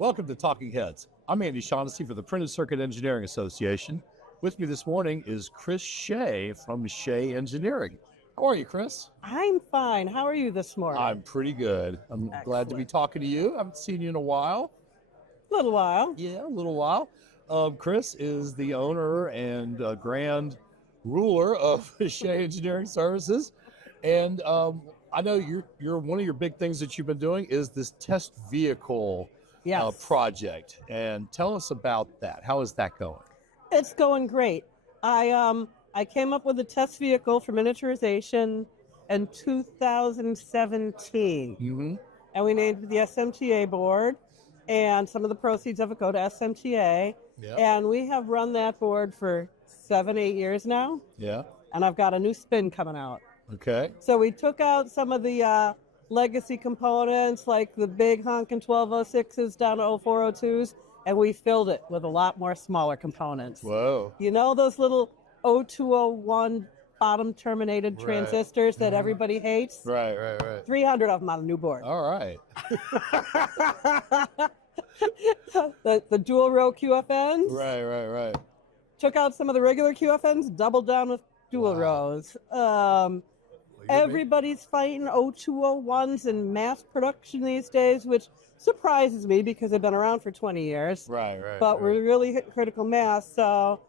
Welcome to Talking Heads. I'm Andy Shaughnessy for the Printed Circuit Engineering Association. With me this morning is Shea from Shea Engineering. How are you, Chrys? I'm fine. How are you this morning? I'm pretty good. I'm glad to be talking to you. I haven't seen you in a while. A little while. Yeah, a little while. Chrys is the owner and grand ruler of Shea Engineering Services. And I know you're one of your big things that you've been doing is this test vehicle project. And tell us about that. How is that going? It's going great. I came up with a test vehicle for miniaturization in 2017. And we named it the SMTA board, and some of the proceeds of it go to SMTA. Yep. And we have run that board for 7-8 years now. Yeah. And I've got a new spin coming out. Okay. So we took out some of the legacy components, like the big honkin' 1206s down to 0402s, and we filled it with a lot more smaller components. Whoa. You know those little 0201 bottom terminated transistors that everybody hates? Right. 300 of them on a new board. All right. the dual row QFNs. Right. Took out some of the regular QFNs, doubled down with dual rows. Everybody's fighting 0201s in mass production these days, which surprises me because they've been around for 20 years. Right. But we're really hitting critical mass, so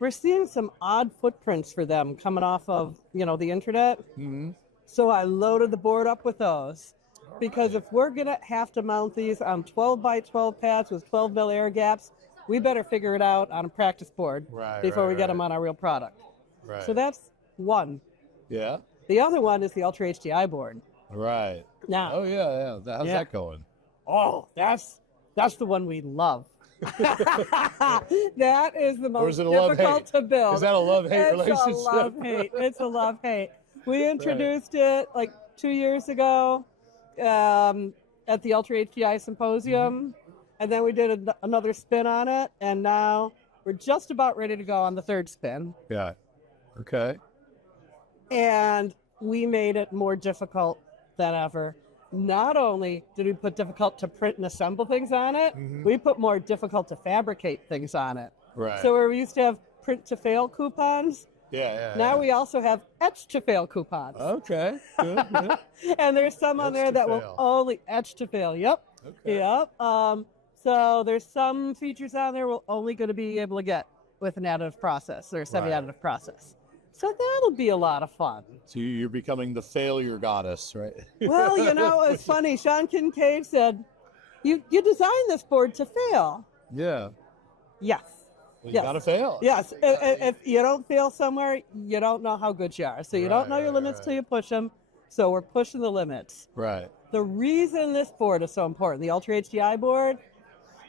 we're seeing some odd footprints for them coming off of, the internet. Mm-hmm. So I loaded the board up with those. Because if we're going to have to mount these on 12 by 12 pads with 12 mil air gaps, we better figure it out on a practice board before we get them on our real product. Right. So that's one. Yeah. The other one is the Ultra HDI board. Right. Now. Oh yeah. How's that going? Oh, that's the one we love. That is the most difficult to build. Is that a love-hate relationship? It's a love-hate. We introduced it like 2 years ago at the Ultra HDI Symposium, and then we did another spin on it, and now we're just about ready to go on the third spin. Yeah. Okay. And we made it more difficult than ever. Not only did we put difficult to print and assemble things on it, we put more difficult to fabricate things on it. Right. So where we used to have print to fail coupons, now we also have etch to fail coupons. Okay. Good. And there's some on there that will only etch to fail. Yep. Okay. Yep. So there's some features on there we're only going to be able to get with an additive process or semi-additive process. So that'll be a lot of fun. So you're becoming the failure goddess, right? Well, it's funny. Sean Kincaid said, you designed this board to fail. Yeah. Yes. Well, you gotta fail. Yes. If you don't fail somewhere, you don't know how good you are. So you don't know your limits till you push them. So we're pushing the limits. Right. The reason this board is so important, the Ultra HDI board,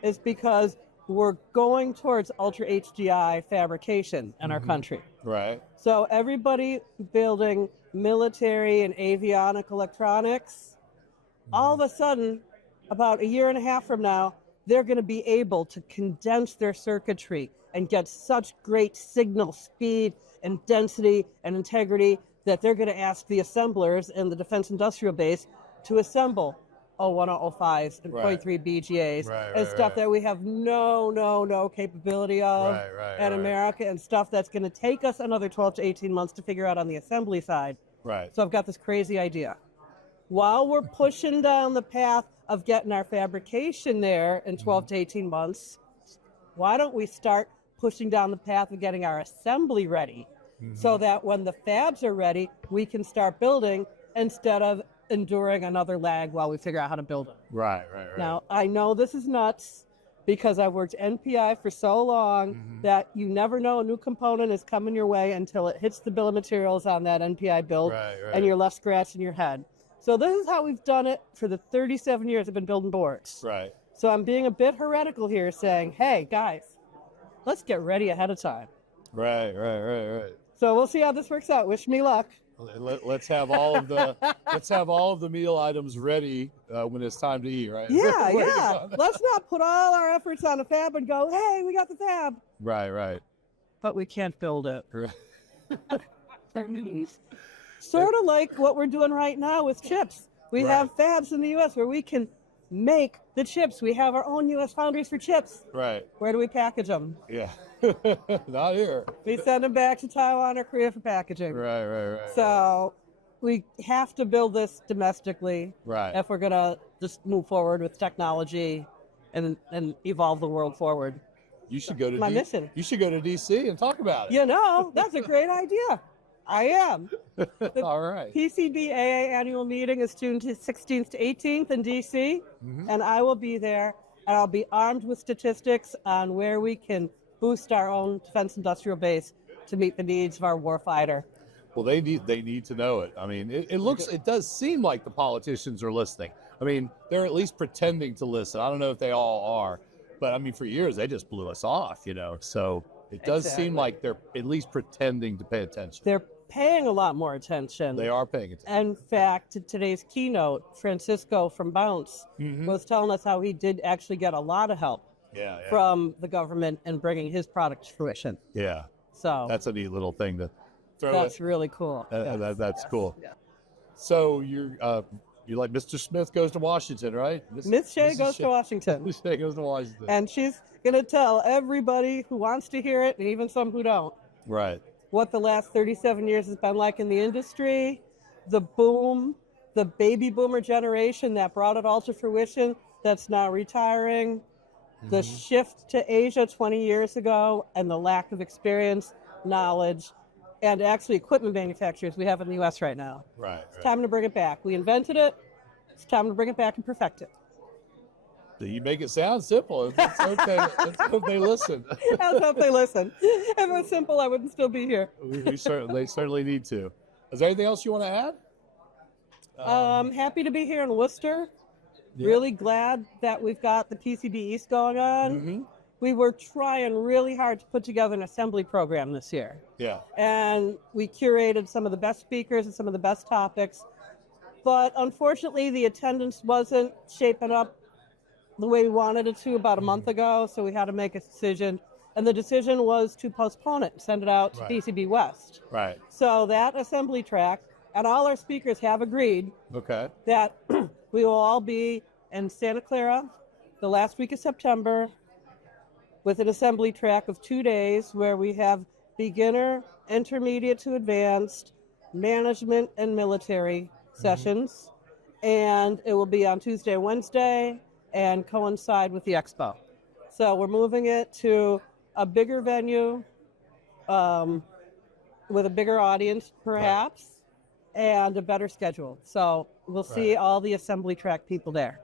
is because we're going towards Ultra HDI fabrication in our country. Right. So everybody building military and avionic electronics, all of a sudden, about a year and a half from now, they're going to be able to condense their circuitry and get such great signal speed and density and integrity that they're going to ask the assemblers in the defense industrial base to assemble 01005s and 0.3 BGAs and stuff that we have no capability of in America, and stuff that's going to take us another 12 to 18 months to figure out on the assembly side. Right. So I've got this crazy idea. While we're pushing down the path of getting our fabrication there in 12 to 18 months, why don't we start pushing down the path of getting our assembly ready so that when the fabs are ready, we can start building instead of enduring another lag while we figure out how to build it. Right. Now, I know this is nuts because I've worked NPI for so long that you never know a new component is coming your way until it hits the bill of materials on that NPI build and you're left scratching your head. So this is how we've done it for the 37 years I've been building boards. Right. So I'm being a bit heretical here saying, hey, guys, let's get ready ahead of time. Right. So we'll see how this works out. Wish me luck. Let's have all of the meal items ready when it's time to eat, right? Yeah. Let's not put all our efforts on a fab and go, hey, we got the fab. Right. But we can't build it. Right. Sort of like what we're doing right now with chips. We have fabs in the U.S. where we can make the chips. We have our own U.S. foundries for chips. Right. Where do we package them? Yeah. Not here. We send them back to Taiwan or Korea for packaging. Right. So we have to build this domestically Right. if we're going to just move forward with technology and evolve the world forward. You should go to My mission. You should go to DC and talk about it. You know, that's a great idea. I am. All right. PCBAA annual meeting is June 16th to 18th in DC, and I will be there, and I'll be armed with statistics on where we can boost our own defense industrial base to meet the needs of our warfighter. Well, they need to know it. I mean, it does seem like the politicians are listening. I mean, they're at least pretending to listen. I don't know if they all are, but I mean, for years they just blew us off, you know. So it does seem like they're at least pretending to pay attention. They're paying a lot more attention. They are paying attention. In fact, in today's keynote, Francisco from Bounce was telling us how he did actually get a lot of help from the government in bringing his product to fruition. Yeah. So that's a neat little thing to throw. That's really cool. That's cool. Yeah. So you're like Mr. Smith goes to Washington, right? Miss Shea goes to Washington. Miss Shea goes to Washington. And she's going to tell everybody who wants to hear it, and even some who don't, right, what the last 37 years has been like in the industry, the boom, the baby boomer generation that brought it all to fruition that's now retiring, the shift to Asia 20 years ago, and the lack of experience, knowledge, and actually equipment manufacturers we have in the U.S. right now. Right. It's time to bring it back. We invented it. It's time to bring it back and perfect it. You make it sound simple. It's okay. Let's hope they listen. Let's hope they listen. If it was simple, I wouldn't still be here. They certainly need to. Is there anything else you want to add? I'm happy to be here in Worcester. Yeah. Really glad that we've got the PCB East going on. We were trying really hard to put together an assembly program this year. Yeah. And we curated some of the best speakers and some of the best topics. But unfortunately, the attendance wasn't shaping up the way we wanted it to about a month ago, so we had to make a decision. And the decision was to postpone it and send it out to PCB West. Right. So that assembly track, and all our speakers have agreed that we will all be in Santa Clara the last week of September with an assembly track of 2 days where we have beginner, intermediate to advanced, management, and military sessions. And it will be on Tuesday and Wednesday and coincide with the expo. So we're moving it to a bigger venue with a bigger audience, perhaps, and a better schedule. So we'll see all the assembly track people there,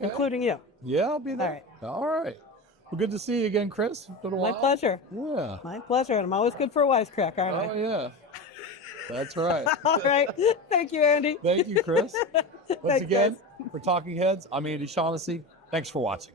including you. Yeah, I'll be there. All right. Well, good to see you again, Chrys. Been a while. My pleasure. Yeah. My pleasure. And I'm always good for a wisecrack, aren't I? Oh, yeah. That's right. All right. Thank you, Andy. Thank you, Chrys. Once again, for Talking Heads, I'm Andy Shaughnessy. Thanks for watching.